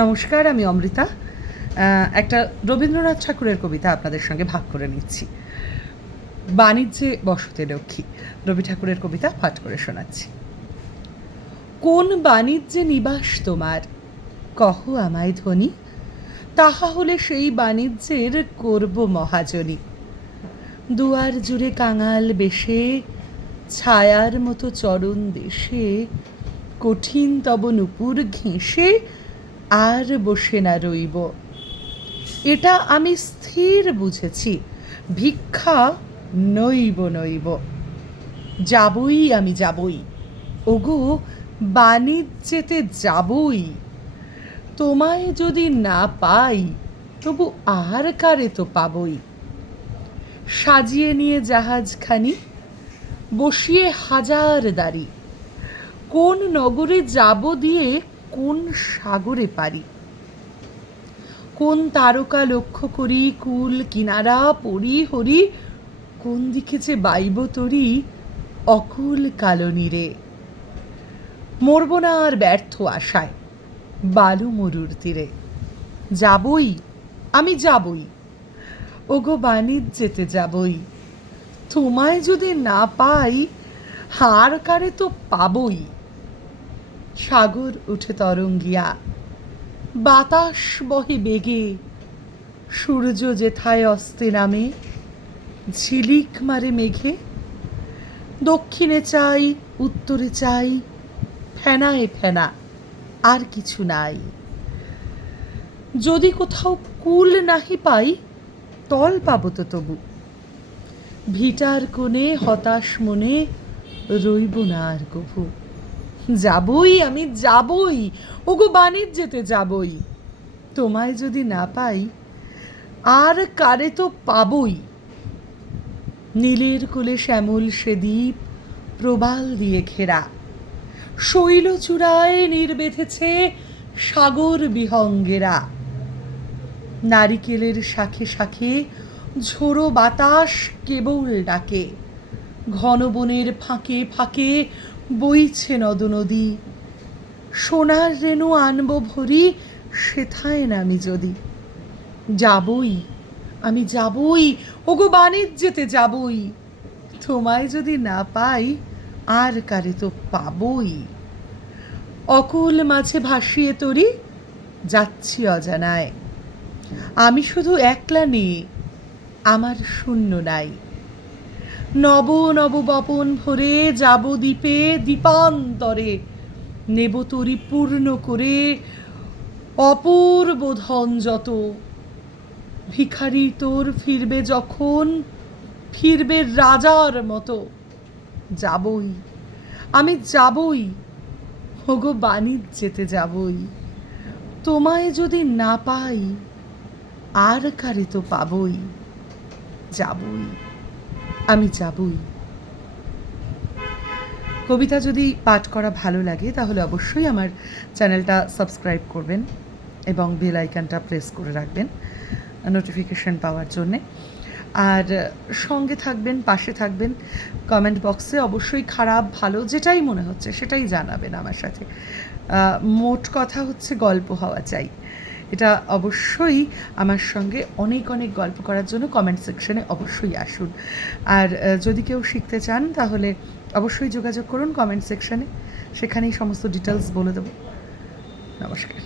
নমস্কার, আমি অমৃতা। একটা রবীন্দ্রনাথ ঠাকুরের কবিতা আপনাদের সঙ্গে ভাগ করে নিচ্ছি। বাণিজ্যে বসতে লক্ষ্মী, রবি ঠাকুরের কবিতা পাঠ করে শোনাচ্ছি। কোন বাণিজ্যে নিবাস তোমার, কহ আমায় ধনী, তাহা হলে সেই বাণিজ্যের করব মহাজনী। দুয়ার জুড়ে কাঙাল বেশে, ছায়ার মতো চরণ দেশে, কঠিন তব নুপুর ঘেঁষে আর বসে না রইব। এটা আমি স্থির বুঝেছি, ভিক্ষা নইব নইব। যাবই আমি যাবই, ওগো বাণিজ্যেতে যাবই। তোমায় যদি না পাই, তবু আর কারে তো পাবই। সাজিয়ে নিয়ে জাহাজখানি, বসিয়ে হাজার দাড়ি, কোন নগরে যাব দিয়ে কোন সাগরে পারি। কোন তারকা লক্ষ্য করি, কুল কিনারা পরি হরি, কোন দিকে যে বাইব তরি অকুল কালনীরে। মরব না আর ব্যর্থ আশায়, বালু মরুর তীরে। যাবই আমি যাবই, ওগো বাণিজ্যেতে যাবই। তোমায় যদি না পাই, হার কারে তো পাবই। সাগর উঠে তরঙ্গিয়া, বাতাস বহে বেগে, সূর্য যেথায় অস্তে নামে, ঝিলিক মারে মেঘে। দক্ষিণে চাই, উত্তরে চাই, ফেনায় ফেনা, আর কিছু নাই। যদি কোথাও কুল নাহি পাই, তল পাবো তো তবু। ভিটার কোণে হতাশ মনে রইব না আর কভু। যাবই আমি যাবই, ওগো বাণিজ্যেতে যাবই। তোমায় যদি না পাই, আর কারে তো পাবই। নীলের কোলে শ্যামল সে দ্বীপ, প্রবাল দিয়ে ঘেরা, শৈল চূড়ায় নীর বেঁধেছে সাগর বিহঙ্গেরা। নারিকেলের শাখে শাখে ঝোড়ো বাতাস কেবল ডাকে, ঘন বনের ফাঁকে ফাঁকে বইছে নদ নদী। সোনার রেণু আনব ভরি, সেথায় নামি যদি। যাবই আমি যাবই, ওগো বাণিজ্যেতে যাবই। তোমায় যদি না পাই, আর কারে তো পাবই। অকুল মাঝে ভাসিয়ে তরি, যাচ্ছি অজানায়। আমি শুধু একলা নেই, আমার শূন্য নাই। নব নব বপন ভরে যাব দ্বীপে দ্বীপান্তরে, নেব তরি পূর্ণ করে অপূর্ব ধন যত। ভিখারি তোর ফিরবে যখন, ফিরবে রাজার মতো। যাবই আমি যাবই, ওগো বাণিজ্যেতে যাবই। তোমায় যদি না পাই, আর কারে তো পাবই। যাবই আমি যাবই। কবিতা যদি পাঠ করা ভালো লাগে তাহলে অবশ্যই আমার চ্যানেলটা সাবস্ক্রাইব করবেন এবং বেল আইকনটা প্রেস করে রাখবেন নোটিফিকেশন পাওয়ার জন্যে। আর সঙ্গে থাকবেন, পাশে থাকবেন। কমেন্ট বক্সে অবশ্যই খারাপ ভালো যেটাই মনে হচ্ছে সেটাই জানাবেন আমার সাথে। মোট কথা হচ্ছে গল্প হওয়া চাই। এটা অবশ্যই আমার সঙ্গে অনেক অনেক গল্প করার জন্য কমেন্ট সেকশনে অবশ্যই আসুন। আর যদি কেউ শিখতে চান তাহলে অবশ্যই যোগাযোগ করুন কমেন্ট সেকশনে, সেখানেই সমস্ত ডিটেলস বলে দেবো। নমস্কার।